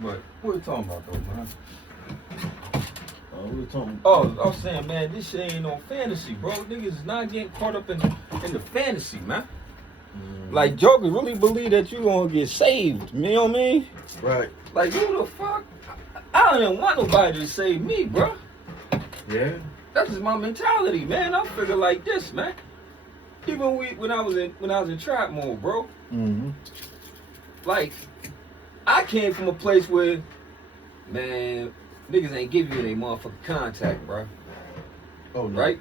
But what we talking about though, man? We were talking. Oh, I was saying, man, this shit ain't no fantasy, bro. Niggas is not getting caught up in the fantasy, man. Like, jokers really believe that you gonna get saved. You know what I mean? Right. Like, who the fuck? I don't even want nobody to save me, bro. Yeah. That's just my mentality, man. I figure like this, man. Even when I was in trap mode, bro. Mm-hmm. Like, I came from a place where, man, niggas ain't give you any motherfucking contact, bro. Oh no. Right?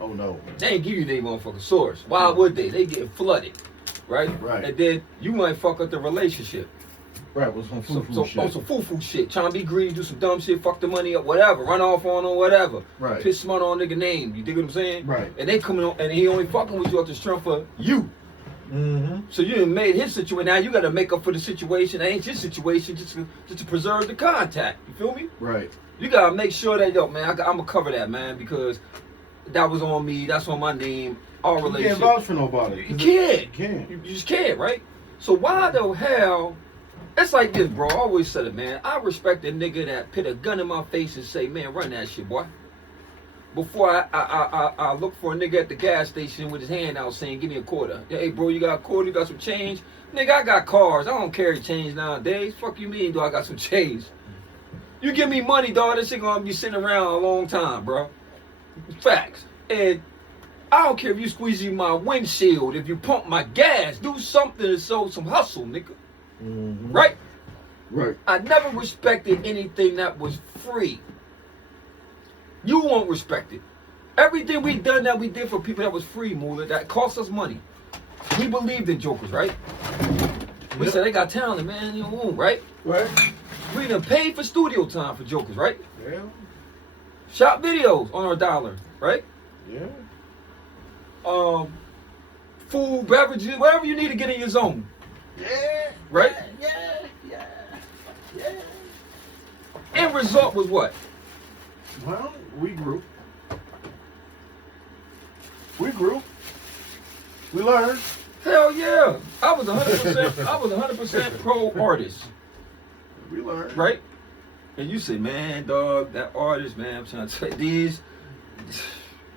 Oh no. They ain't give you their motherfucking source. Why would they? They getting flooded, right? Right. And then you might fuck up the relationship. Right, with some foo-foo shit. On some foo-foo shit. Trying to be greedy, do some dumb shit, fuck the money up, whatever. Run off on or whatever. Right. Piss smart on a nigga name. You dig what I'm saying? Right. And they coming on, and he only fucking with you off the strength of you. Mm-hmm. So you done made his situation. Now you got to make up for the situation. That ain't your situation, just to preserve the contact. You feel me? Right. You got to make sure that, yo, man, I'm going to cover that, man, because that was on me. That's on my name. Our relationship. You can't vouch for nobody. You can't. You can't. You just can't, right? So why the hell? It's like this, bro. I always said it, man. I respect a nigga that put a gun in my face and say, man, run that shit, boy. Before I look for a nigga at the gas station with his hand out saying, give me a quarter. Hey, bro, you got a quarter? You got some change? Nigga, I got cars. I don't carry change nowadays. Fuck you mean, do I got some change? You give me money, dog, this shit gonna be sitting around a long time, bro. Facts. And I don't care if you squeeze my windshield, if you pump my gas, do something to show some hustle, nigga. Mm-hmm. Right? Right. I never respected anything that was free. You won't respect it. Everything we done that we did for people that was free, Moolah, that cost us money. We believed in jokers, right? We said they got talent, man, you know, right? Right. We done paid for studio time for jokers, right? Yeah. Shot videos on our dollar, right? Yeah. Food, beverages, whatever you need to get in your zone. Yeah. Right? Yeah. End result was what? Well, we grew. We learned. Hell yeah. I was 100% pro artist. We learned. Right? And you say, man, dog, that artist, man, I'm trying to tell you these.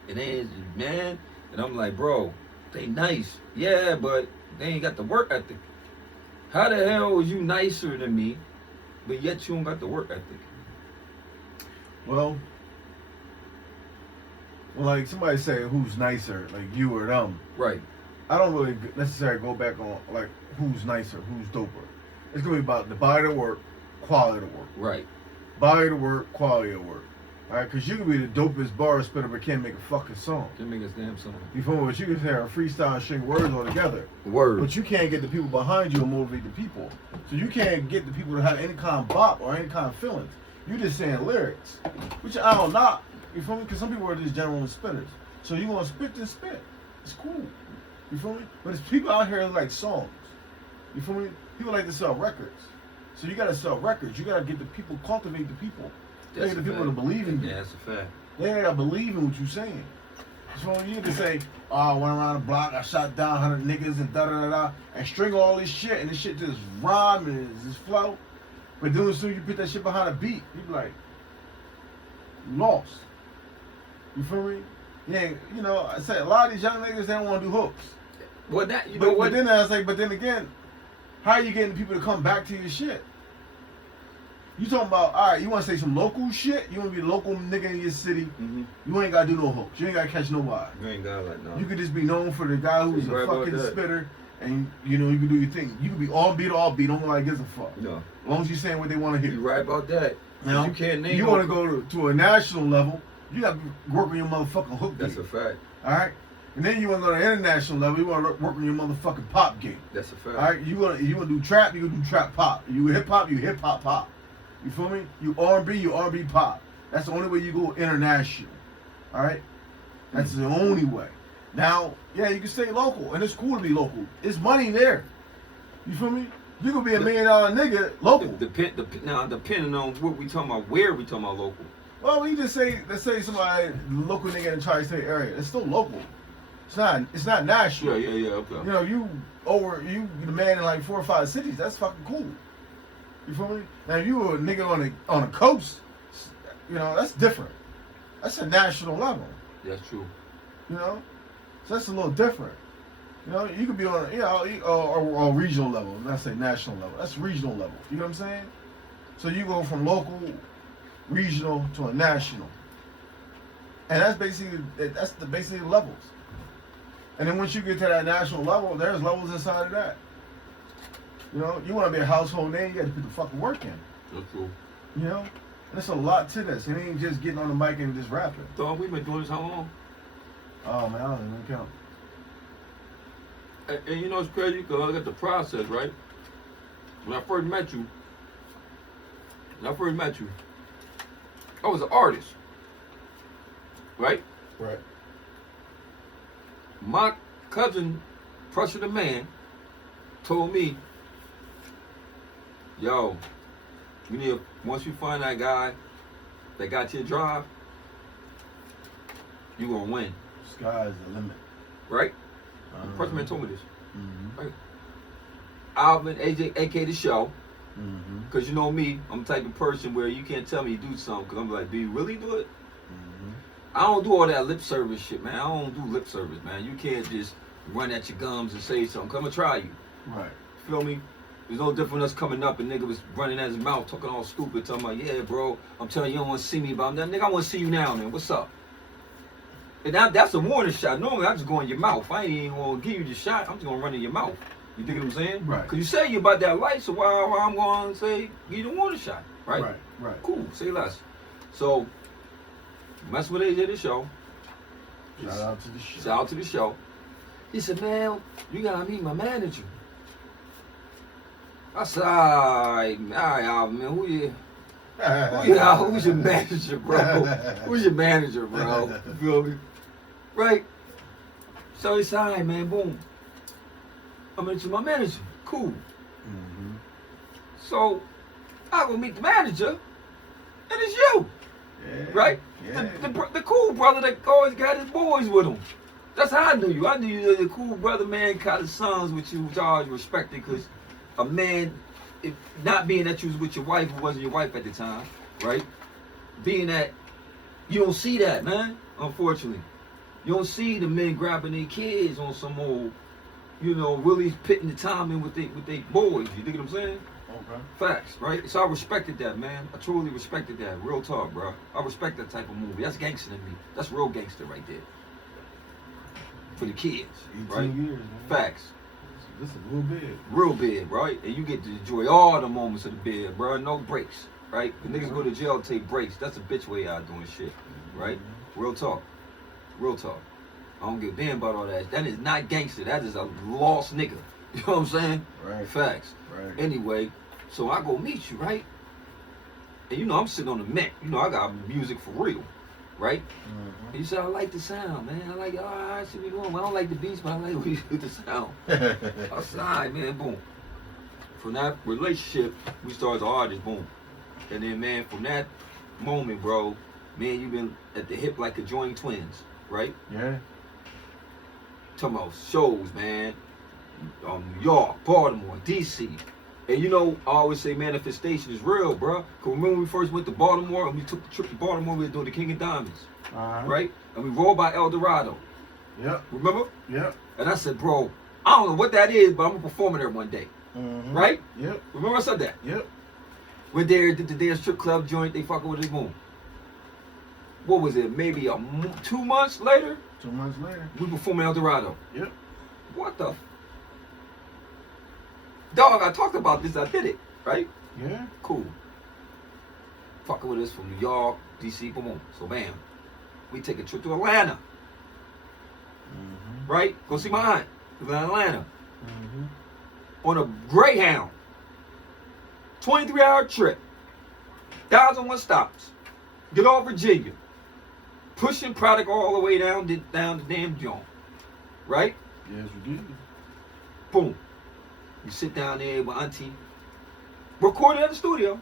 It ain't, man. And I'm like, bro, they nice. Yeah, but they ain't got the work ethic. How the hell is you nicer than me, but yet you don't got the work ethic? Well, like somebody say who's nicer, like you or them. Right. I don't really necessarily go back on like who's nicer, who's doper. It's gonna be about the body of work, quality of work. Right. Body of work, quality of work. Alright, because you can be the dopest bar spitter but can't make a fucking song. Can't make a damn song. You feel me? But you can say a freestyle and string words all together. Word. But you can't get the people behind you and motivate the people. So you can't get the people to have any kind of bop or any kind of feelings. You just saying lyrics. Which I don't knock. You feel me? Because some people are just general spitters. So you gonna spit this spit. It's cool. You feel me? But it's people out here that like songs. You feel me? People like to sell records. So you gotta sell records. You gotta get the people, cultivate the people. You gotta get the people to believe in you. Yeah, that's a fact. They gotta believe in what you're saying. So you can say, oh, I went around the block, I shot down 100 niggas and da-da-da-da, and string all this shit, and this shit just rhyme and just flow. But then as soon as you put that shit behind a beat, you be like, you lost. You feel me? Yeah, you know, I say a lot of these young niggas, they don't want to do hooks. Well, that, you know what? But then I was like, but then again, how are you getting people to come back to your shit? You talking about, all right, you want to say some local shit? You want to be a local nigga in your city? Mm-hmm. You ain't got to do no hooks. You ain't got to catch nobody. You ain't got like no. You could just be known for the guy who's a fucking spitter, and you know, you can do your thing. You can be all beat, nobody gives a fuck. Yeah. As long as you're saying what they want to hear. You right about that. Now, you can't name. You want to go to a national level, you got to work on your motherfucking hook game. That's a fact. All right? And then you want to go to international level, you want to work on your motherfucking pop game. That's a fact. All right? You want to do trap, you do trap pop. You hip hop, you hip hop pop. You feel me? You R&B, you R&B pop. That's the only way you go international. All right? That's the only way. Now, yeah, you can stay local, and it's cool to be local. It's money there. You feel me? You could be $1 million nigga local. Now, depending on what we talking about, where we talking about local. Well, you just say, let's say somebody local nigga in the tri-state area. It's still local. It's not national. Yeah, okay. You know, you the man in like 4 or 5 cities. That's fucking cool. You feel me? Now, if you were a nigga on the coast, you know, that's different. That's a national level. That's true. You know? So that's a little different. You know, you could be on, you know, or regional level. Not say national level. That's regional level. You know what I'm saying? So you go from local, regional to a national. And that's basically the levels. And then once you get to that national level, there's levels inside of that. You know, you want to be a household name, you got to put the fucking work in. That's true. You know? There's a lot to this. It ain't just getting on the mic and just rapping. Dog, we've been doing this how long? Oh, man, I don't even count. And you know it's crazy because I got the process, right? When I first met you, I was an artist, right? Right. My cousin, Pressure the Man, told me, yo, you need, once you find that guy that got your drive, you gonna win. Sky's the limit. Right? Pressure Man told me this. Mm-hmm. Right? Alvin, AJ, aka the show. Mm-hmm. Because you know me, I'm the type of person where you can't tell me to do something because I'm like, do you really do it? Mm-hmm. I don't do all that lip service shit, man. I don't do lip service, man. You can't just run at your gums and say something. Come and try you. Right. Feel me? There's no different us coming up and nigga was running at his mouth, talking all stupid, talking about, yeah, bro, I'm telling you, you don't want to see me, but I'm that nigga, I want to see you now, man. What's up? And that's a warning shot. Normally, I just go in your mouth. I ain't even going to give you the shot. I'm just going to run in your mouth. You dig what I'm saying? Right. Because you say you about that light, so why I'm going to say, give you the warning shot, right? Right, right. Cool, say less. So, mess with AJ the show. Shout out to the show. Shout out to the show. He said, man, you got to meet my manager. I said, all right, man, who's your manager, bro? Who's your manager, bro? You feel me? Right? So he said, all right, man, boom. I'm going to my manager. Cool. Mm-hmm. So I go meet the manager, and it's you. Yeah. Right? Yeah. The cool brother that always got his boys with him. That's how I knew you. I knew you the cool brother, man, got his sons with you, which I always respected, because a man, if not being that you was with your wife, who wasn't your wife at the time, right? Being that you don't see that, man, unfortunately. You don't see the men grabbing their kids on some old, you know, really putting the time in with their boys. You dig what I'm saying? Okay. Facts, right? So I respected that, man. I truly respected that. Real talk, bro. I respect that type of movie. That's gangster to me. That's real gangster right there. For the kids, 18 right? years, man. Facts. This is real big. Real big, right? And you get to enjoy all the moments of the bed, bro. No breaks, right? The niggas go to jail to take breaks. That's a bitch way out doing shit, right? Mm-hmm. Real talk. Real talk. I don't give a damn about all that. That is not gangster. That is a lost nigga. You know what I'm saying? Right. Facts. Right. Anyway, so I go meet you, right? And you know, I'm sitting on the Met. You know, I got music for real, right? Mm-hmm. And you said, I like the sound, man. I like, all right, should be going. I don't like the beats, but I like the sound. I said, all right, man, boom. From that relationship, we started as artists, boom. And then, man, from that moment, bro, man, you've been at the hip like adjoining twins, right? Yeah. Talking about shows, man. New York, Baltimore, DC. And you know, I always say manifestation is real, bro. Cause remember when we first went to Baltimore and we took the trip to Baltimore, we were doing the King of Diamonds, right? And we rolled by El Dorado. Yep. Remember? Yep. And I said, bro, I don't know what that is, but I'm gonna perform there one day, Mm-hmm. right? Yep. Remember I said that? Yep. Went there, did the dance strip club joint. They fucking with it, boom. What was it? Maybe 2 months later, 2 months later. we performed El Dorado. Yep. What the? Dog, I talked about this. I did it, right? Yeah. Cool. Fucking with us from New York, DC, boom. So bam, we take a trip to Atlanta, Mm-hmm. right? Go see my aunt in Atlanta Mm-hmm. on a Greyhound, 23-hour trip, 1,001 stops. Get off Virginia, pushing product all the way down the damn joint, right? Yes, we did. Boom. You sit down there with Auntie. Recorded at the studio.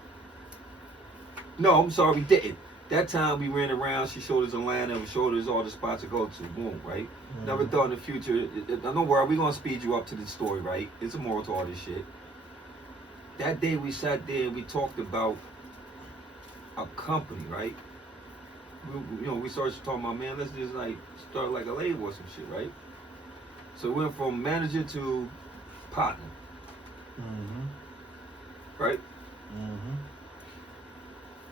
No, I'm sorry, we didn't. That time we ran around, she showed us Atlanta, we showed us all the spots to go to. Boom, right? Mm-hmm. Never thought in the future, don't worry, we're going to speed you up to the story, right? It's a moral to all this shit. that day we sat there and we talked about a company, right? We started talking about, man, let's just like start like a label or some shit, right? So we went from manager to partner, right?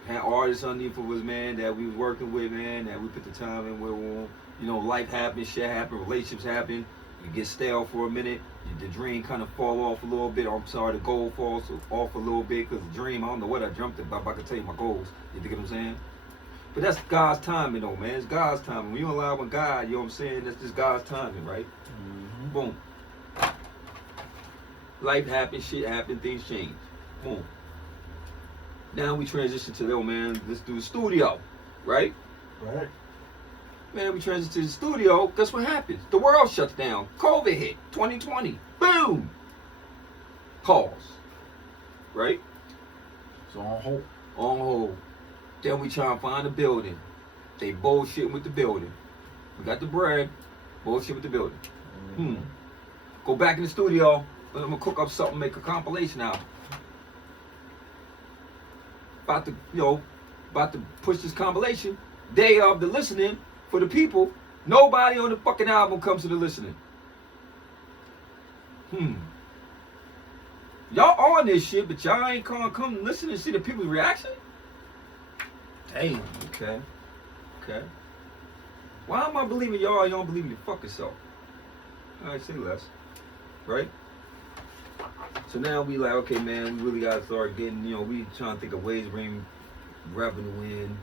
Had artists underneath of us, man, that we was working with, man, that we put the time in with. Life happens, shit happens, relationships happen. You get stale for a minute. The dream kind of fall off a little bit. I'm sorry, the goal falls off a little bit because the dream, I don't know what I dreamt about. I can tell you my goals. You dig what I'm saying? But that's God's timing, though, man. It's God's timing. When you align with God, you know what I'm saying? That's just God's timing, right? Boom. Life happens, shit happens, things change. Boom. Now we transition to, man, let's do the studio, right? Right. Man, we transition to the studio. Guess what happens? The world shuts down. COVID hit. 2020. Boom. Pause. Right? So on hold. On hold. Then we try and find a building. They bullshitting with the building. We got the bread. Bullshit with the building. Go back in the studio. I'm gonna cook up something, make a compilation album. About to push this compilation. Day of the listening for the people. Nobody on the fucking album comes to the listening. Y'all on this shit, but y'all ain't gonna come listen and see the people's reaction? Damn, okay. Why am I believing y'all? Y'all don't believe in your fucking self. Alright, say less. Right? So now we like, okay, man, we really gotta start getting, we trying to think of ways to bring revenue in.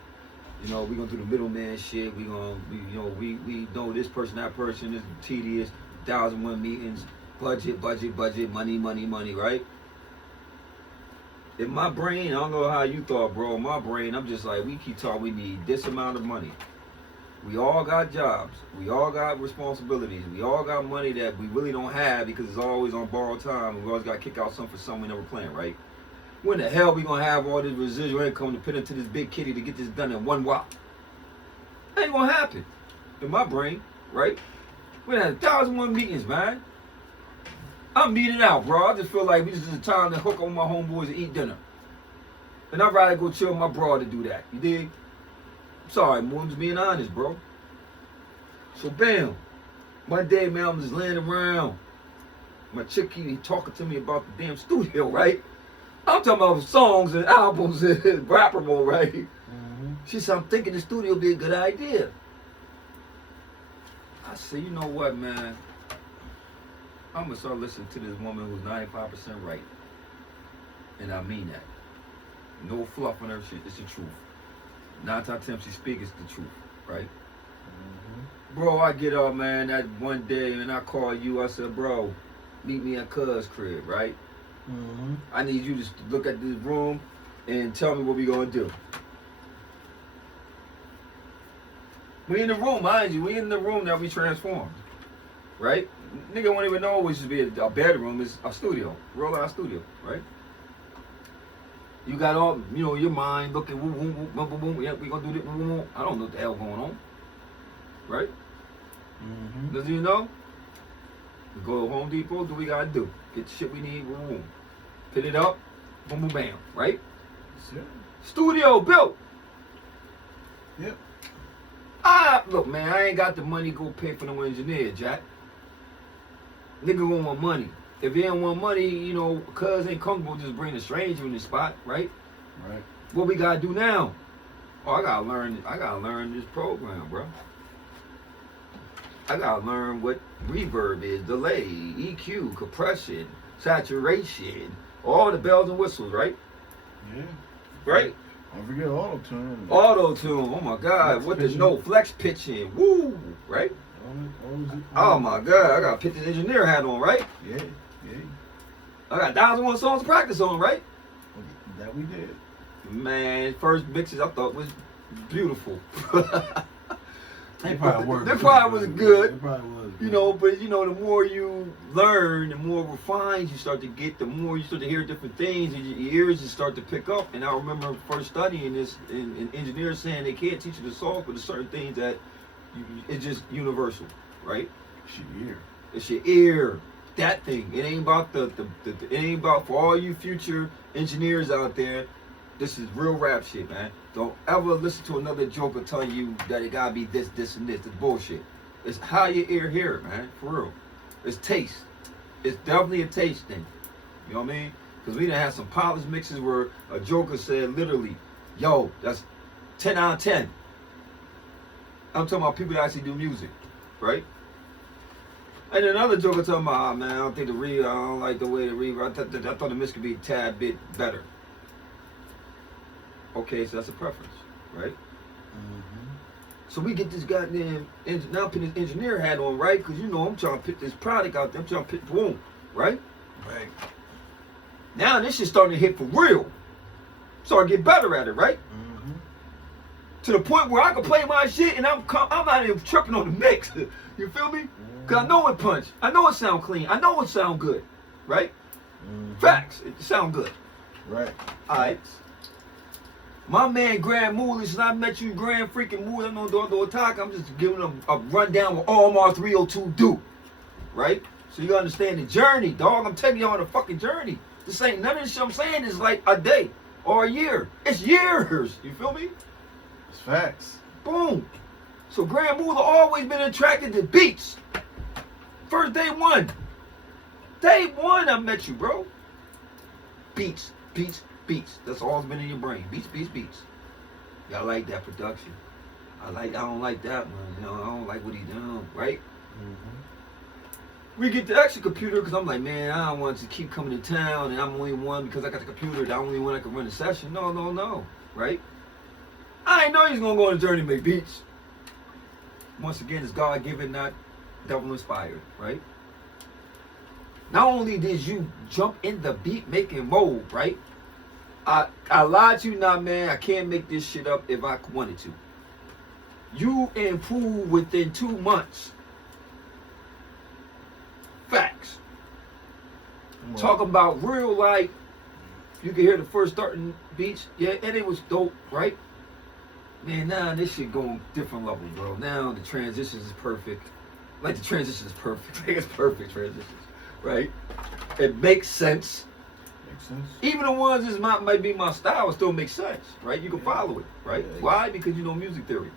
We gonna do the middleman shit. We know this person, that person, this is tedious, 1,001 meetings, budget, money, right? In my brain, I don't know how you thought, bro. In my brain, I'm just like, we keep talking, we need this amount of money. We all got jobs. We all got responsibilities. We all got money that we really don't have because it's always on borrowed time. And we always got to kick out something for something we never planned, right? When the hell we gonna have all this residual income to put into this big kitty to get this done in one whop? Ain't gonna happen. In my brain, right? We had 1,001 meetings, man. I'm meeting out, bro. I just feel like this is the time to hook up with my homeboys and eat dinner. And I'd rather go chill with my bro to do that. You dig? Sorry, I'm just being honest, bro. So bam, one day, man, I'm just laying around. My chick, he talking to me about the damn studio, right? I'm talking about songs and albums and rapperable, right? She said, I'm thinking the studio would be a good idea. I said, you know what, man? I'm gonna start listening to this woman who's 95% right. And I mean that. No fluff on her shit, it's the truth. 9 times 10 she speaks, it's the truth, right? Bro, I get up, man, that one day and I call you, I said, bro, meet me at Cuz crib, right? I need you to look at this room and tell me what we gonna do. We in the room, mind you, we in the room that we transformed, right? Nigga won't even know it should be a bedroom, it's a studio, roll out studio, right? You got all, your mind looking, yeah, we gonna do this, I don't know what the hell going on, right? Does you know? We go to Home Depot, do what we gotta do. Get the shit we need, Put it up, boom, bam, right? Yep. Studio built. Yep. Look, man, I ain't got the money to go pay for no engineer, Jack. Nigga want money. If he ain't want money, Cuz ain't comfortable just bringing a stranger in the spot, right? Right. What we gotta do now? Oh, I gotta learn this program, bro. I gotta learn what reverb is, delay, EQ, compression, saturation, all the bells and whistles, right? Yeah. Right? Don't forget auto-tune. Auto-tune, oh my God. What the note, flex pitching, woo, right? Oh my God, I got a pitching engineer hat on, right? Yeah. I got 1,001 songs to practice on, right? That we did. Man, first mixes I thought was beautiful. They probably was good. They probably was good. But the more you learn, the more refined you start to get, the more you start to hear different things, and your ears just start to pick up. And I remember first studying this, and engineers saying they can't teach you to solve, but there's certain things that it's just universal, right? It's your ear. It's your ear. that thing. It ain't about it ain't about, for all you future engineers out there, this is real rap shit, man. Don't ever listen to another joker tell you that it gotta be this, this, and this. It's bullshit. It's how your ear hear it, man. For real. It's taste. It's definitely a taste thing. You know what I mean? Because we done had some polished mixes where a joker said literally, yo, that's 10 out of 10. I'm talking about people that actually do music, right? And then another joker talking about, man, I don't think I don't like the way the reverb, I thought the mix could be a tad bit better. Okay, so that's a preference, right? Mm-hmm. So we get this goddamn, now put this engineer hat on, right? Because you know I'm trying to put this product out there, I'm trying to put, boom, right? Right. Now this shit's starting to hit for real. So I get better at it, right? Mm-hmm. To the point where I can play my shit and I'm not even tripping on the mix. You feel me? Because I know it punch. I know it sound clean. I know it sound good, right? Mm-hmm. Facts. It sound good. Right. All right. My man Grand Moolish, and I met you Grand freaking Moolish. I know do talk. I'm just giving them a rundown what all my 302 do, right? So you understand the journey, dog. I'm taking you on a fucking journey. This ain't none of this shit I'm saying is like a day or a year. It's years. You feel me? It's facts. Boom. So Grand Moolish always been attracted to beats. First day one. Day one I met you, bro. Beats, beats, beats. That's always been in your brain. Beats, beats, beats. Y'all like that production. I don't like that one. You know, I don't like what he done, right? Mm-hmm. We get the extra computer because I'm like, man, I don't want to keep coming to town and I'm only one because I got the computer. The only one I can run the session. No, right? I ain't know he's gonna go on a journey to make beats. Once again, it's God given, not devil inspired, right? Not only did you jump in the beat making mode, right? I lied to you now, man. I can't make this shit up if I wanted to. You improved within 2 months. Facts. Well, Talking about real life. You can hear the first starting beats. Yeah, and it was dope, right? Man, now this shit going different level, bro. Now the transitions is perfect. Like the transition is perfect. It's perfect transitions, right? It makes sense. makes sense. Even the ones that might be my style, it still makes sense, right? You can follow it, right? Yeah. Why? Because you know music theory,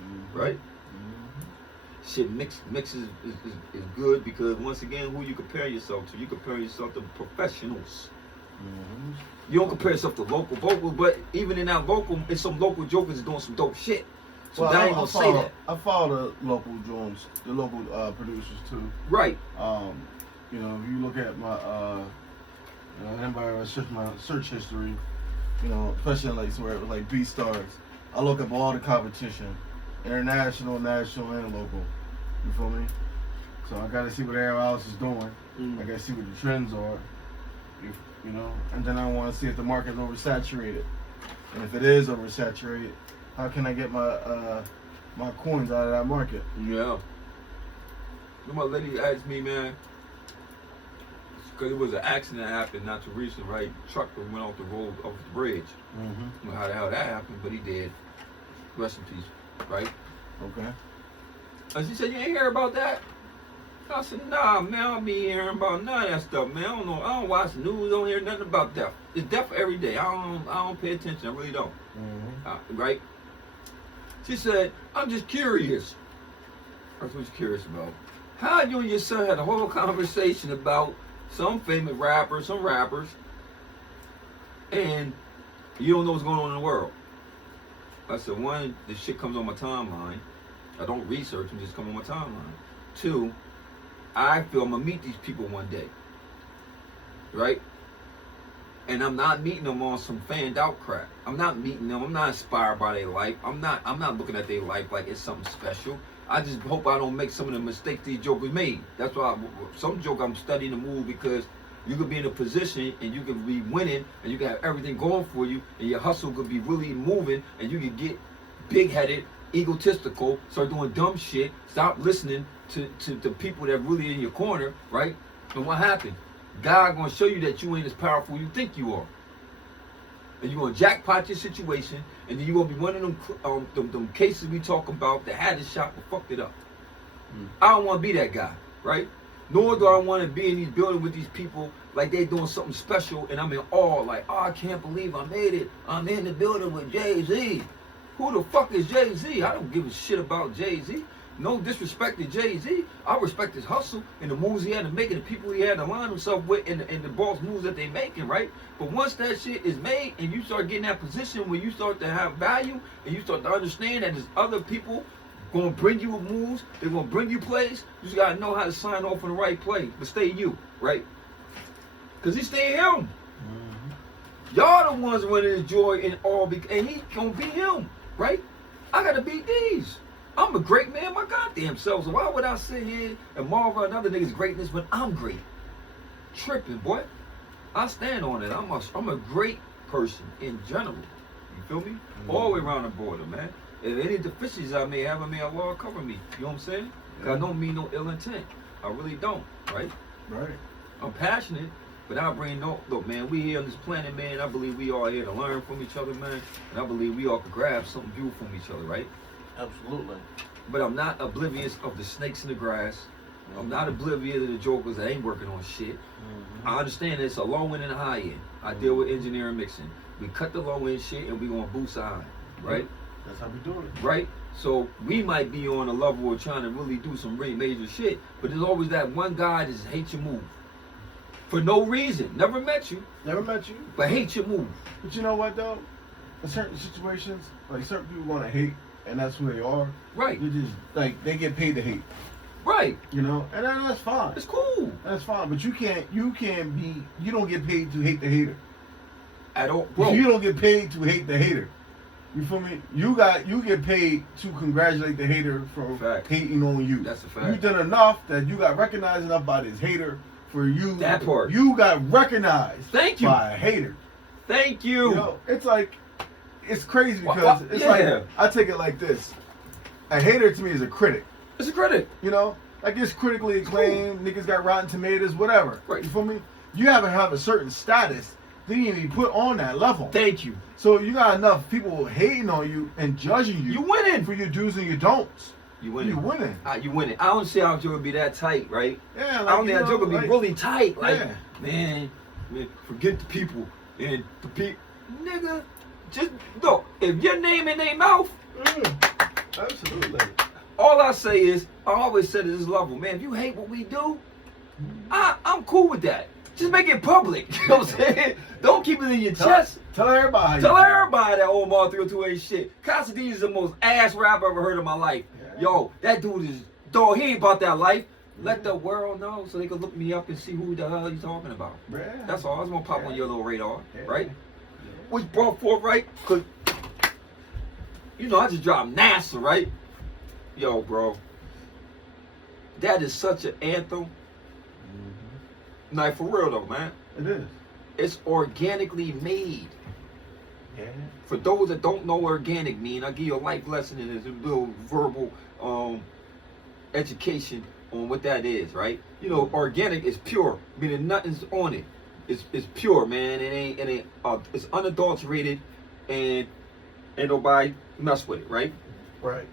Mm-hmm. right? Mm-hmm. Shit, mixes is good because once again, who you compare yourself to? You compare yourself to professionals. Mm-hmm. You don't compare yourself to local vocals, but even in that local, it's some local jokers doing some dope shit. So Well, I ain't gonna say that. I follow the local drones, the local producers too. Right. You know, if you look at my, you know, anybody search my search history, you know, especially like somewhere like B Stars, I look up all the competition, international, national, and local. You feel me? So I gotta see what everyone else is doing. I gotta see what the trends are. You know, and then I want to see if the market's oversaturated, and if it is oversaturated, how can I get my my coins out of that market? Yeah. My lady asked me, man, because it was an accident that happened not too recent, right? Truck went off the road, off the bridge. Mm-hmm. I don't know how the hell that happened, but he did. Rest in peace, right? Okay. And she said, you ain't hear about that? I said, nah, man, I don't be hearing about none of that stuff, man. I don't know. I don't watch the news. I don't hear nothing about death. It's death every day. I don't pay attention. I really don't. Mm-hmm. Right? She said, I'm just curious. That's what she's curious about. How you and your son had a whole conversation about some famous rapper, some rappers, and you don't know what's going on in the world. I said, one, this shit comes on my timeline. I don't research them, just come on my timeline. Two, I feel I'm gonna meet these people one day, right? And I'm not meeting them on some fanned out crap. I'm not meeting them. I'm not inspired by their life. I'm not looking at their life like it's something special. I just hope I don't make some of the mistakes these jokers made. That's why some joke I'm studying the move, because you could be in a position and you could be winning and you could have everything going for you and your hustle could be really moving and you could get big-headed, egotistical, start doing dumb shit, stop listening to the people that really in your corner, right? And what happened? God gonna show you that you ain't as powerful as you think you are. And you're gonna jackpot your situation, and then you're gonna be one of them cases we talk about that had the shop but fucked it up. I don't wanna be that guy, right? Nor do I want to be in these buildings with these people like they doing something special and I'm in awe. Like, oh, I can't believe I made it. I'm in the building with Jay-Z. Who the fuck is Jay-Z? I don't give a shit about Jay-Z. No disrespect to Jay-Z. I respect his hustle and the moves he had to make and the people he had to line himself with and the boss moves that they making, right? But once that shit is made and you start getting that position where you start to have value and you start to understand that there's other people gonna bring you moves, they're gonna bring you plays, you just gotta know how to sign off on the right play, but stay you, right? Cause he stay him. Y'all the ones winning his joy and all, and he gonna be him, right? I gotta beat these. I'm a great man my goddamn self, so why would I sit here and marvel at another nigga's greatness when I'm great? Tripping, boy. I stand on it. I'm a great person in general. You feel me? All the way around the border, man. If any deficiencies I may have, Allah cover me. You know what I'm saying? Yeah. I don't mean no ill intent. I really don't, right? Right. I'm passionate, but I bring no, look, man, we here on this planet, man. I believe we all here to learn from each other, man. And I believe we all can grab something beautiful from each other, right? Absolutely. But I'm not oblivious of the snakes in the grass. I'm not oblivious of the jokers that ain't working on shit. I understand it's a low end and a high end. I deal with engineering mixing. We cut the low end shit and we gonna boost the high, right? That's how we do it. Right? So we might be on a level of trying to really do some really major shit, but there's always that one guy that just hates your move. For no reason. Never met you. Never met you. But hates your move. But you know what though? In certain situations, like certain people want to hate, and that's who they are. Right. They just like they get paid to hate. Right. You know, and that's fine. It's cool. That's fine. But you don't get paid to hate the hater. At all, bro. You don't get paid to hate the hater. You feel me? You get paid to congratulate the hater for hating on you. That's a fact. You done enough that you got recognized enough by this hater for you. That part. You got recognized. Thank you. By a hater. Thank you. You know, it's like, it's crazy because it's like, I take it like this. A hater to me is a critic. It's a critic. You know, like it's critically acclaimed. Cool. Niggas got rotten tomatoes, whatever. Right. You feel me? You have to have a certain status. Then you be put on that level. Thank you. So you got enough people hating on you and judging you. You winning for your do's and your don'ts. You winning. You winning. You winning. I don't see how Joe would be that tight, right? Yeah. Like, I don't think Joe would be really tight. Like, yeah. man, forget the people and the people. Nigga, just look. If your name in their mouth, absolutely. All I say is, I always said at this level, man, if you hate what we do, I'm cool with that. Just make it public. You know what I'm saying? Don't keep it in your chest. Tell everybody. Tell everybody that Omar 302 ain't shit. Casadeez is the most ass rap I ever heard in my life. Yeah. Yo, that dude is, dog, he ain't about that life. Let the world know so they can look me up and see who the hell he's talking about. Yeah. That's all. I just want to pop on your little radar, right? Which brought forth, right? Because, you know, I just dropped NASA, right? Yo, bro. That is such an anthem. Like, for real, though, man. It is. It's organically made. Yeah. For those that don't know what organic mean, I'll give you a life lesson and a little verbal education on what that is, right? You know, organic is pure, meaning nothing's on it. It's pure, man. It ain't it's unadulterated and ain't nobody mess with it, right? Right.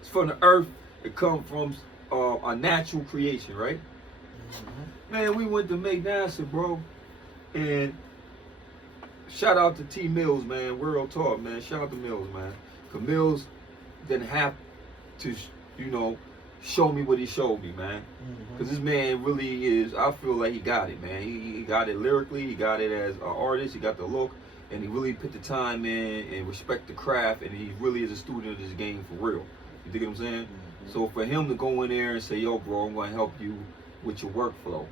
It's from the earth. It comes from a natural creation, right? Man, we went to make NASA, bro, and shout out to T Mills, man. World talk, man. Shout out to Mills, man. Cause Mills didn't have to, you know, show me what he showed me, man. Cause this man really is. I feel like he got it, man. He got it lyrically. He got it as an artist. He got the look, and he really put the time in and respect the craft. And he really is a student of this game for real. You dig what I'm saying? So for him to go in there and say, "Yo, bro, I'm gonna help you with your workflow."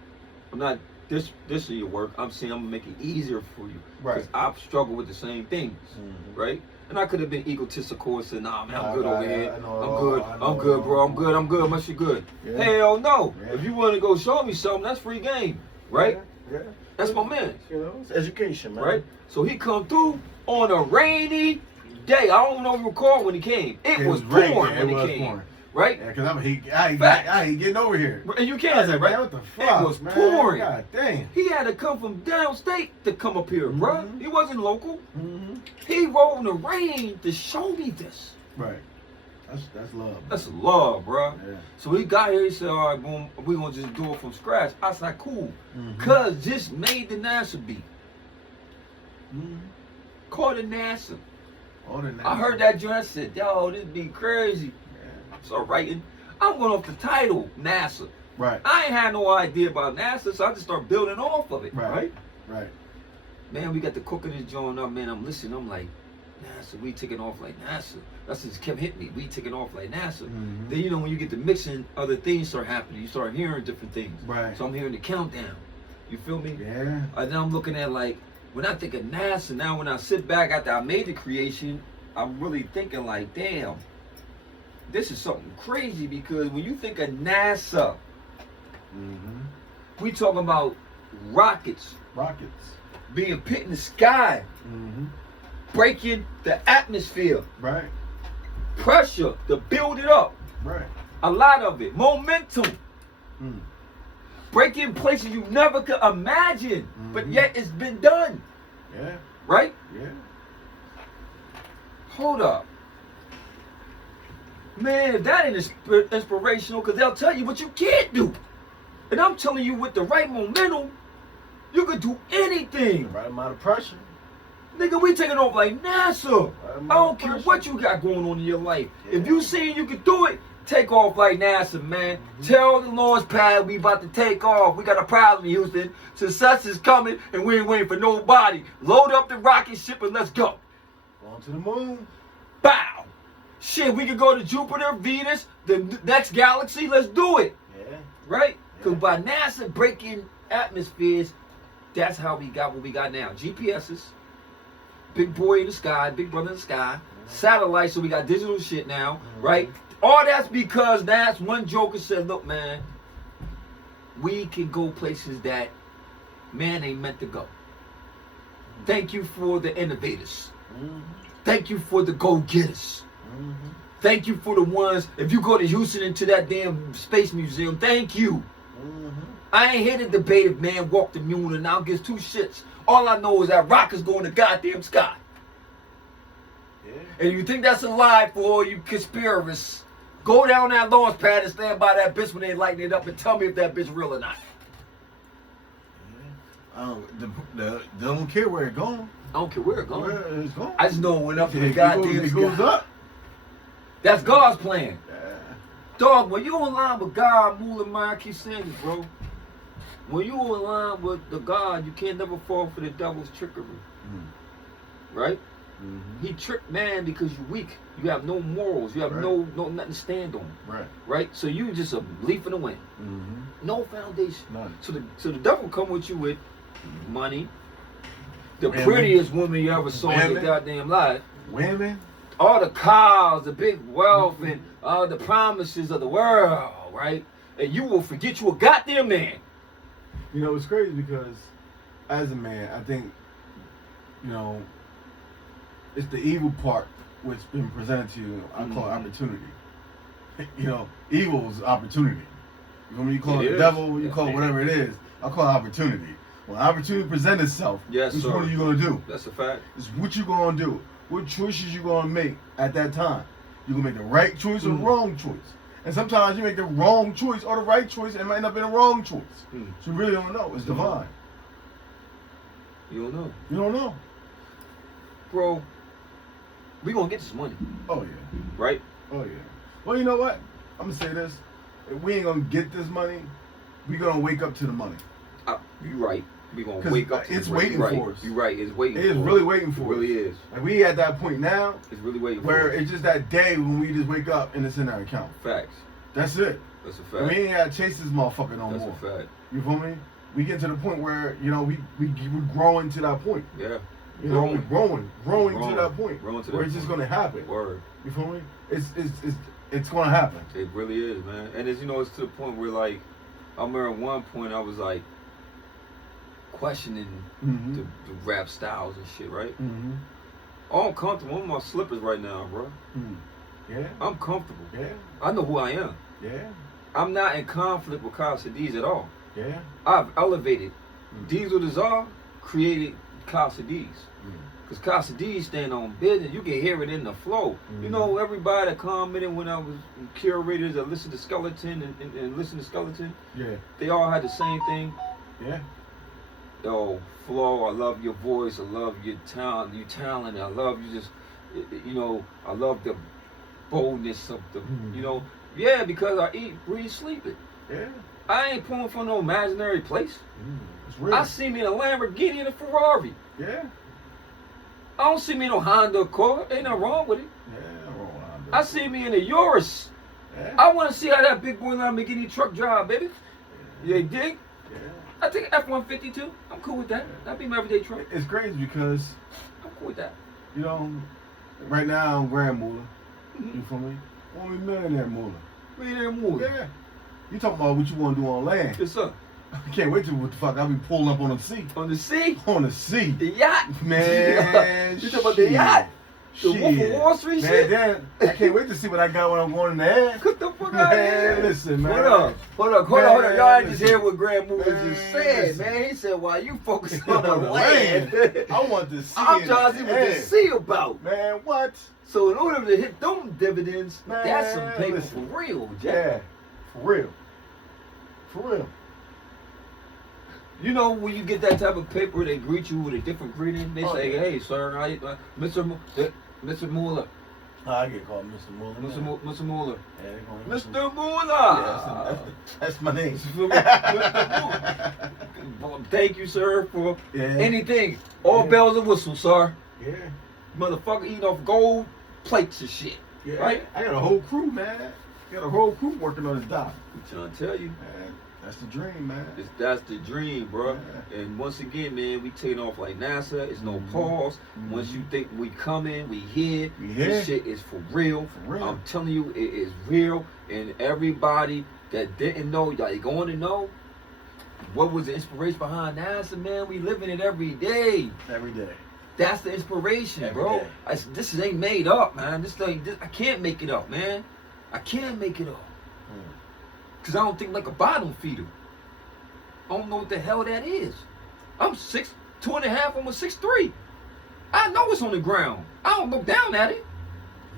I'm not dissing your work. I'm saying I'm gonna make it easier for you. Right. Because I've struggled with the same things. Right? And I could have been egotistical and said, nah, man, I'm good over here. I'm good, bro. I'm good. My shit good. Yeah. Hell no. Yeah. If you want to go show me something, that's free game. Right? Yeah. That's my man. You know, it's education, man. Right? So he come through on a rainy day. I don't know if you recall when he came. It was pouring when he came. Pouring. Right? Yeah, because I ain't getting over here. And you can't say, right? What the fuck? It was man. pouring. God damn. He had to come from downstate to come up here, bro. He wasn't local. He rode in the rain to show me this. Right. That's love. That's love, bro. Yeah. So he got here, he said, all right, boom, we're going to just do it from scratch. I said, cool. Mhm. Cuz just made the NASA beat. Mhm. Called it NASA. All the I heard that joint, I said, yo, this be crazy. Yeah. So writing, I'm going off the title, NASA. Right. I ain't had no idea about NASA, so I just start building off of it, right? Right. Man, we got the cooking this joint up, man. I'm listening, I'm like, NASA, we taking off like NASA. That's just kept hitting me. We taking off like NASA. Mhm. Then, you know, when you get to mixing, other things start happening. You start hearing different things. Right. So I'm hearing the countdown. You feel me? Yeah. And then I'm looking at, like, when I think of NASA, now when I sit back after I made the creation, I'm really thinking like, damn, this is something crazy, because when you think of NASA, Mhm. we talking about rockets Rockets. being put in the sky, Mhm. breaking the atmosphere, Right. pressure to build it up, Right. a lot of it, momentum, Mm. breaking places you never could imagine, but Mhm. yet it's been done, Yeah. right? Yeah. Hold up. Man, if that ain't inspirational, because they'll tell you what you can't do. And I'm telling you, with the right momentum, you could do anything. Right amount of pressure. Nigga, we taking off like NASA. Right I amount don't of care pressure. what you got going on in your life. Yeah. If you see you can do it, take off like NASA, man. Mhm. Tell the launch pad we about to take off. We got a problem, Houston. Success is coming, and we ain't waiting for nobody. Load up the rocket ship and let's go. On to the moon. Bow. Shit, we could go to Jupiter, Venus, the next galaxy. Let's do it. Yeah. Right? Because Yeah. by NASA breaking atmospheres, that's how we got what we got now. GPSs, big boy in the sky, big brother in the sky, satellites, so we got digital shit now, right? All that's because that's one joker said, look, man, we can go places that man ain't meant to go. Thank you for the innovators. Mhm. Thank you for the go-getters. Mhm. Thank you for the ones, if you go to Houston into that damn space museum, thank you. Mhm. I ain't here to debate if man walked the moon and now gives two shits. All I know is that rockets go in the goddamn sky. Yeah. And you think that's a lie for all you conspiracists, go down that launch pad and stand by that bitch when they lighten it up and tell me if that bitch real or not. They don't care where it's going. I don't care where it goes. Where it's going. I just know it went up in the It goddamn goes sky. up. That's God's plan. Yeah. Dog, when you in line with God, Moolah Mine keeps saying it, bro. When you in line with the God, you can't never fall for the devil's trickery. Mm. Right? Mhm. He tricked man because you're weak. You have no morals. You have Right. no nothing to stand on. Right. Right? So you just a leaf in the wind. Mhm. No foundation. None. So the devil come with you with money, the Women. prettiest woman you ever saw in your Women. goddamn life, Women. all the cars, the big wealth, and all the promises of the world, right? And you will forget you a goddamn man. You know, it's crazy because as a man, I think, you know, it's the evil part which been presented to you. I call it opportunity. You know, evil is opportunity. When you call It it the is. devil, you Yeah. call it whatever it is. I call it opportunity. When opportunity presents itself, Yes, which sir. one are you gonna do? That's a fact. It's what you gonna do. What choices you gonna make at that time? You gonna make the right choice or the wrong choice? And sometimes you make the wrong choice or the right choice and it might end up being the wrong choice. So you really don't know. It's divine. You don't know. You don't know. Bro, we gonna get this money, Oh yeah. right? Oh yeah. Well, you know what? I'm gonna say this. If we ain't gonna get this money, we gonna wake up to the money. You right. We gonna 'Cause wake up to it's the waiting right. for us. You right. It's waiting. It is for really us. waiting for It really us. is. Like we at that point now It's really waiting where for us. it's just that day when we just wake up and it's in our account. Facts. That's it. That's a And fact. we ain't gotta chase this motherfucker no That's more. a fact. You feel me? We get to the point where, you know, we're growing to that point. Yeah. You know, we're growing to that point. Growing to where that it's just point. gonna happen. Word. You feel me? It's gonna happen. It really is, man. And it's, you know, it's to the point where, like, I remember at one point I was like questioning Mm-hmm. the rap styles and shit, right? Mm-hmm. I'm comfortable. I'm in my slippers right now, bro. Mm. Yeah. I'm comfortable. Yeah. I know who I am. Yeah. I'm not in conflict with Casadeez at all. Yeah. I've elevated. Mm. Diesel the Czar created Casadeez. Because Casadeez stand on business. You can hear it in the flow. You know, everybody that commented when I was curators that listen to Skeleton and listen to Skeleton, they all had the same thing. Yo, Flo, I love your voice. I love your talent. I love you just, you know, I love the boldness of the, you know. Yeah, because I eat, breathe, sleep it. I ain't pulling from no imaginary place. It's real. I see me in a Lamborghini and a Ferrari. I don't see me in no Honda Accord. Ain't nothing wrong with it. Wrong with Honda. I see me in a Urus. I want to see how that big boy Lamborghini truck drive, baby. You dig? I take F-150 too. I'm cool with that. That'd be my everyday truck. It's crazy because I'm cool with that. you know, right now I'm Grand Moolah. You feel me? Want me millionaire Moolah. Millionaire Moolah. Yeah. You talking about what you want to do on land? Yes, sir. I can't wait till what the fuck I be pulling up on the sea. On the sea? On the sea. The yacht? Man. You talking about the yacht? The Wolf of Wall Street shit? Man, I can't wait to see what I got when I'm going in the air. Get the fuck out of here. Listen, man. Hold up. Y'all ain't just hear what Grand Moolah just said, man. He said, while you focus on the land, I want to see I'm trying to see what the sea about. Man, what? So in order to hit them dividends, Man, that's some paper listen. for real, Jack. Yeah, for real. For real. You know, when you get that type of paper, they greet you with a different greeting. They say, hey, sir, Mr. Moolah. I get called Mr. Moolah. Mr. Moolah. Yeah, they call me Mr. Moolah. Yeah, that's my name. Thank you, sir, for Yeah. anything. All bells and whistles, sir. Yeah. Motherfucker eating off gold plates and shit. Yeah. Right? I got a whole crew, man. Got a whole crew working on this dock. I'm trying to tell you. Man, that's the dream, man. That's the dream, bro. Yeah. And once again, man, we taking off like NASA. It's no pause. Once you think we coming, we here. This shit is for real. For real. I'm telling you, it is real. And everybody that didn't know, y'all going to know what was the inspiration behind NASA, man. We living it every day. Every day. That's the inspiration, Every bro. day. This ain't made up, man. I can't make it up, man. I can't make it up. Because I don't think like a bottom feeder. I don't know what the hell that is. I'm 2.5, almost 6'3". I know it's on the ground. I don't look down at it.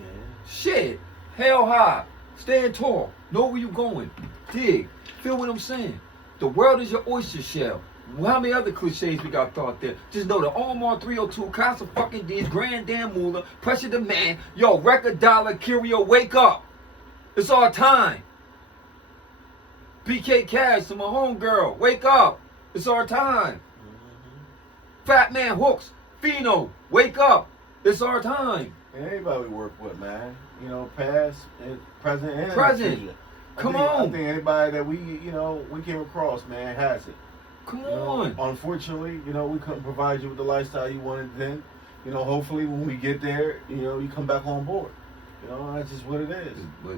Yeah. Shit. Hell high. Stand tall. Know where you going. Dig. Feel what I'm saying. The world is your oyster shell. How many other cliches we got thought there? Just know the Omar 302, Casadeez, Grand Damn Moolah, Pressure the Man, yo, Record Dollar, Curio, wake up. It's our time. BK Cash to my homegirl, wake up. It's our time. Fat Man Hooks, Fino, wake up. It's our time. And anybody we work with, man. You know, past, and present, and Present. future. Come I on. think anybody that we came across, man, has it. Come You know, on. unfortunately, we couldn't provide you with the lifestyle you wanted then. Hopefully when we get there, you come back on board. That's just what it is. But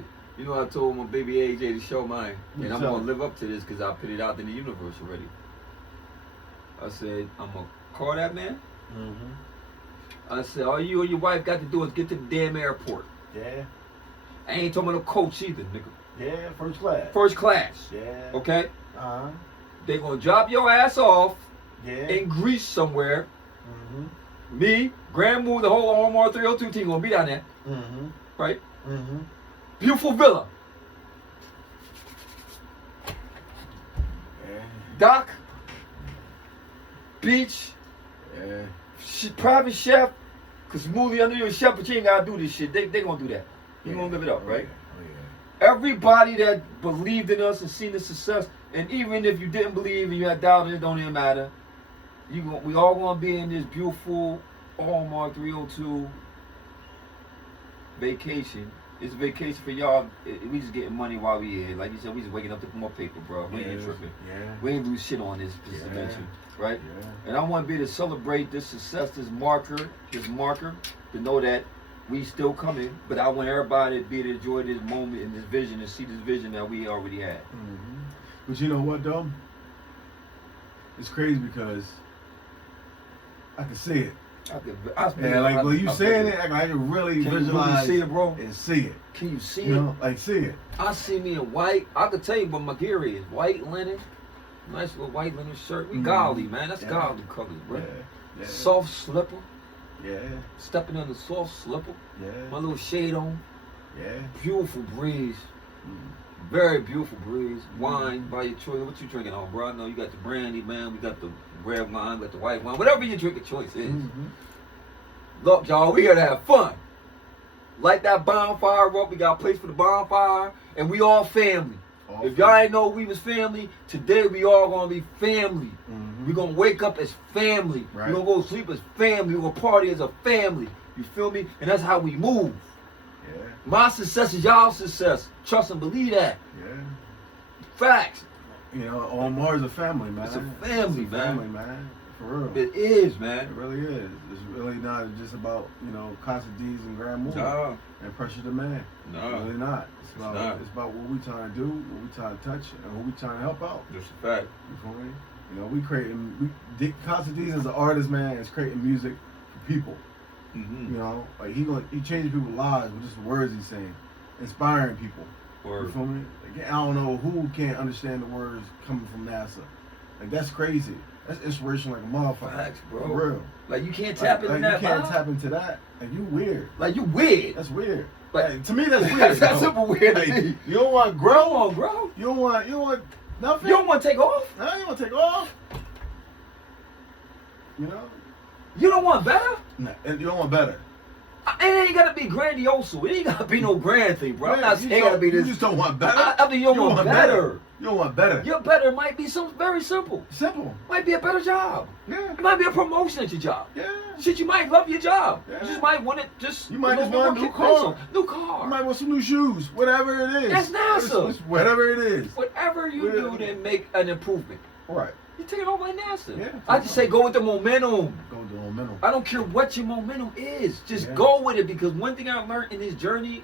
I told my baby AJ to show mine, and I'm Show. gonna live up to this because I put it out in the universe already. I said I'm gonna call that man. I said all you and your wife got to do is get to the damn airport. Yeah. I ain't talking about no coach either, nigga. Yeah, first class. First class. Yeah. Okay. Uh-huh. They gonna drop your ass off Yeah. in Greece somewhere. Me, Grand Moolah, the whole Omar 302 team gonna be down there, right? Beautiful villa. Yeah. Dock. Beach. Yeah. Private chef. Cause Moolah, I know you're a chef, but you ain't gotta do this shit. They gonna do that. You gonna live it up, right? Oh, yeah. Everybody that believed in us and seen the success, and even if you didn't believe and you had doubt, it don't even matter. We all gonna be in this beautiful Omar 302 vacation. It's a vacation for y'all. We just getting money while we here. Like you said, we just waking up to more paper, bro. We ain't tripping. Yeah. We ain't do shit on this dimension, right? Yeah. And I want to be to celebrate this success, this marker, to know that we still coming. But I want everybody to be to enjoy this moment and this vision and see this vision that we already had. But you know what, though? It's crazy because I can see it. When you saying it, I can really visualize see it, bro? and see it. Can you see it? Like see it. I see me in white. I can tell you what my gear is. White linen. Nice little white linen shirt. We godly, man. That's godly colors, bro. Yeah. Yeah. Soft slipper. Yeah. Stepping on the soft slipper. Yeah. My little shade on. Yeah. Beautiful breeze. Very beautiful breeze. Wine by your choice. What you drinking on, bro? I know you got the brandy, man. We got the red wine, we got the white wine. Whatever your drinking choice is. Look, y'all, we here to have fun. Light that bonfire up. We got a place for the bonfire. And we all family. If y'all ain't know we was family, today we all gonna be family. We gonna wake up as family. Right. We gonna go to sleep as family. We gonna party as a family. You feel me? And that's how we move. Yeah. My success is y'all success. Trust and believe that. Yeah. Facts. You know, Omar's a family, man. It's a family, it's a family, man. For real. It is, It man. really is. It's really not just about, you know, Casadeez and Grand Moore No. and Pressure the Man. No. It's really not. It's not. about what we trying to do, what we trying to touch, and who we trying to help out. Just a fact. You feel me? You know, Casadeez as an artist, man, is creating music for people. Mm-hmm. You know, like he changing people's lives with just the words he's saying, inspiring people. Word. You feel me? Like, I don't know who can't understand the words coming from NASA. Like, that's crazy. That's inspiration like a motherfucker. Facts, bro. For real. Like you can't tap into that. You can't vibe. tap into that. Like, you weird. Like you weird. That's weird. Like, Like, to me, that's weird. that's though. super weird. Like, to me. you don't want Come growth. on, bro. You don't want nothing. You don't want to take off. No, you don't want to take off. You know? You don't want better. Nah, and you don't want better. It ain't gotta be grandiose. It ain't gotta be no grand thing, bro. I'm Man, not saying it gotta be You this. just don't want better. I mean, you don't want better. You don't want better. Your better might be something very simple. Simple. Might be a better job. Yeah. It might be a promotion at your job. Yeah. Shit, you might love your job. Yeah. You just might want it just. You might a just little want a more new kick car. base on. New car. You might want some new shoes. Whatever it is. That's NASA. It's whatever it is. Whatever you do to make an improvement. All right. You take it over like NASA. Yeah, I just say go with the momentum. Go to the momentum. I don't care what your momentum is. Just Yeah. go with it, because one thing I learned in this journey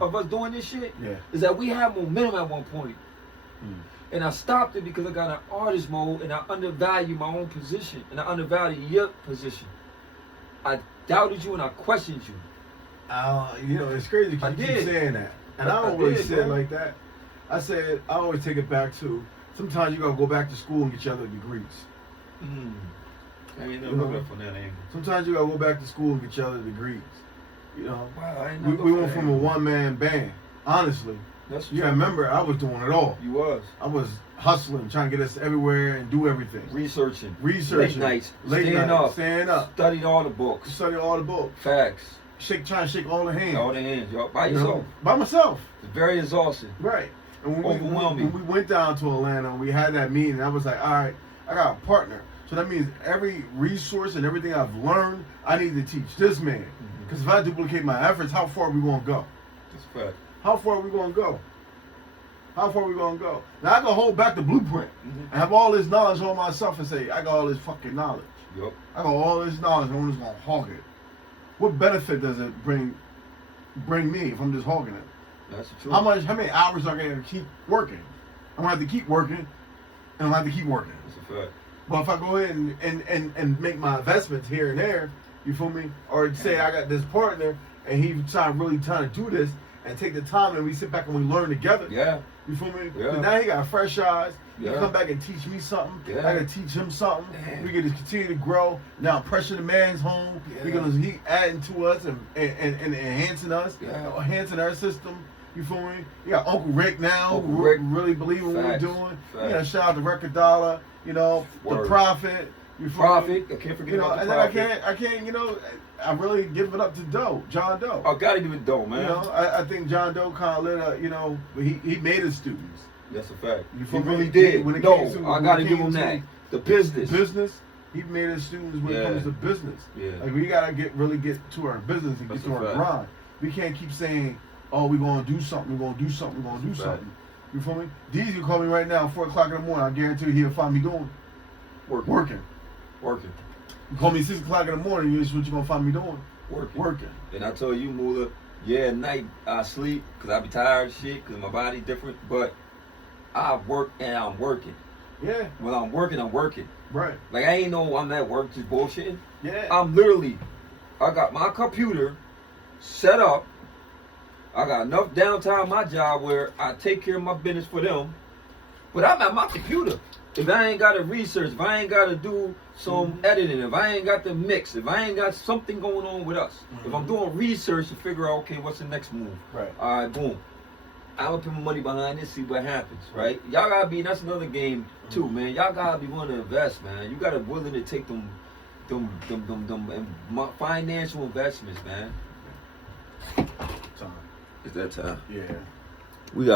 of us doing this shit Yeah. is that we had momentum at one point. Mm. And I stopped it because I got in artist mode and I undervalued my own position and I undervalued your position. I doubted you and I questioned you. You know, it's crazy I because you did. keep saying that. And I I don't really did, say it bro. like that. I always take it back to, sometimes you gotta go back to school and get your other degrees. I ain't You never know? looked up from that angle. Sometimes you gotta go back to school and get your other degrees. You know? Wow, I ain't We never went looked at from that a angle. one-man band. Honestly. That's You true. gotta remember, I was doing it all. You was. I was hustling, trying to get us everywhere and do everything. Researching. Researching. Late nights. Late staying nights, up. staying up. Studied all the books. Study all the books. Facts. Trying to shake all the hands. All the hands, y'all. By You know? yourself. By myself. It's very exhausting. Right. And when Overwhelming. we went down to Atlanta, we had that meeting. I was like, all right, I got a partner. So that means every resource and everything I've learned, I need to teach this man. Because if I duplicate my efforts, how far are we going to go? That's a fact. How far are we going to go? How far are we going to go? Now, I can hold back the blueprint and have all this knowledge on myself and say, I got all this fucking knowledge. Yup. I got all this knowledge and I'm just going to hog it. What benefit does it bring me if I'm just hogging it? That's the truth. How many hours are I going to keep working? I'm going to have to keep working, and I'm going to have to keep working. That's a fact. But if I go ahead and make my investments here and there, you feel me? Or say I got this partner, and he really trying to do this, and take the time, and we sit back and we learn together. Yeah. You feel me? Yeah. So now he got fresh eyes. He Yeah. come back and teach me something. Yeah. I can teach him something. Damn. We can just continue to grow. Now Pressure the Man's home. Yeah. He adding to us and enhancing us, Yeah. enhancing our system. You feel me? You got Uncle Rick now, Uncle who Rick. really believe in what we're Facts. doing. You Facts. got shout out to Record Dollar. You know, Word. the Prophet. You feel Profit. me? I can't forget You know, about the and then profit. I can't. You know, I really give it up to John Doe. I gotta give it dough, man. You know, I think John Doe kind of lit a, you know, he made his students. That's a fact. You He feel me? really did. When it No, came to- I when gotta it give came him to that. The business. Business, he made his students when it Yeah. comes to business. Yeah. Like we gotta really get to our business and That's get to a our fact. grind. We can't keep saying, "Oh, we're gonna do something. We're gonna do something. We're gonna do That's a fact. something." You feel me? Deez, you call me right now, 4:00 in the morning. I guarantee you he'll find me doing Working. working. Working. You call me 6:00 in the morning. Here's what you gonna find me doing. Working. Working. And I told you, Moolah, yeah, at night I sleep because I be tired of shit because my body different. But I work and I'm working. Yeah. When I'm working, I'm working. Right. Like I ain't know I'm at work just bullshitting. Yeah. I'm literally, I got my computer set up. I got enough downtime in my job where I take care of my business for them. But I'm at my computer. If I ain't got to research, if I ain't got to do some editing, if I ain't got to mix, if I ain't got something going on with us, if I'm doing research to figure out, okay, what's the next move? Right. All right, boom. I'm gonna put my money behind this, see what happens, right? Y'all gotta be, that's another game too, man. Y'all gotta be willing to invest, man. You gotta be willing to take them financial investments, man. Time. Is that time? Yeah. We got